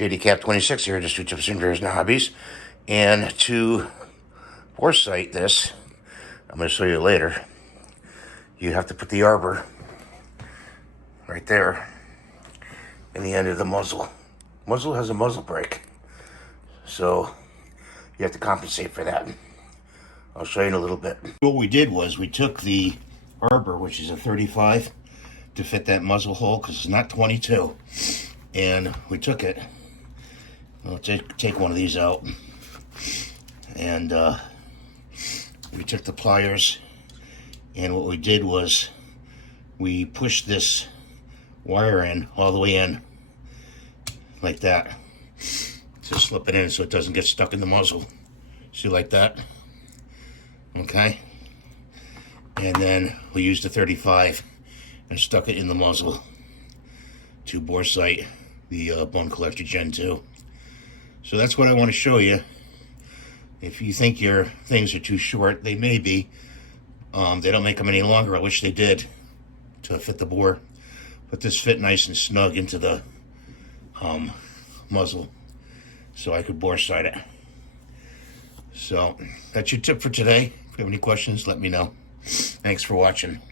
JD 26 here, just 2 tips and tricks and hobbies. And to foresight this, I'm going to show you later. You have to put the arbor right there in the end of the muzzle. Muzzle has a muzzle brake, so you have to compensate for that. I'll show you in a little bit. What we did was we took the arbor, which is a 35, to fit that muzzle hole because it's not 22, and we took it. I'll take one of these out, and we took the pliers, and what we did was we pushed this wire in all the way in like that to slip it in so it doesn't get stuck in the muzzle. See, like that. Okay, and then we used the 35 and stuck it in the muzzle to bore sight the Bone Collector Gen 2. So that's what I want to show you. If you think your things are too short, they may be. They don't make them any longer. I wish they did to fit the bore, but this fit nice and snug into the muzzle so I could bore sight it. So that's your tip for today. If you have any questions, let me know. Thanks for watching.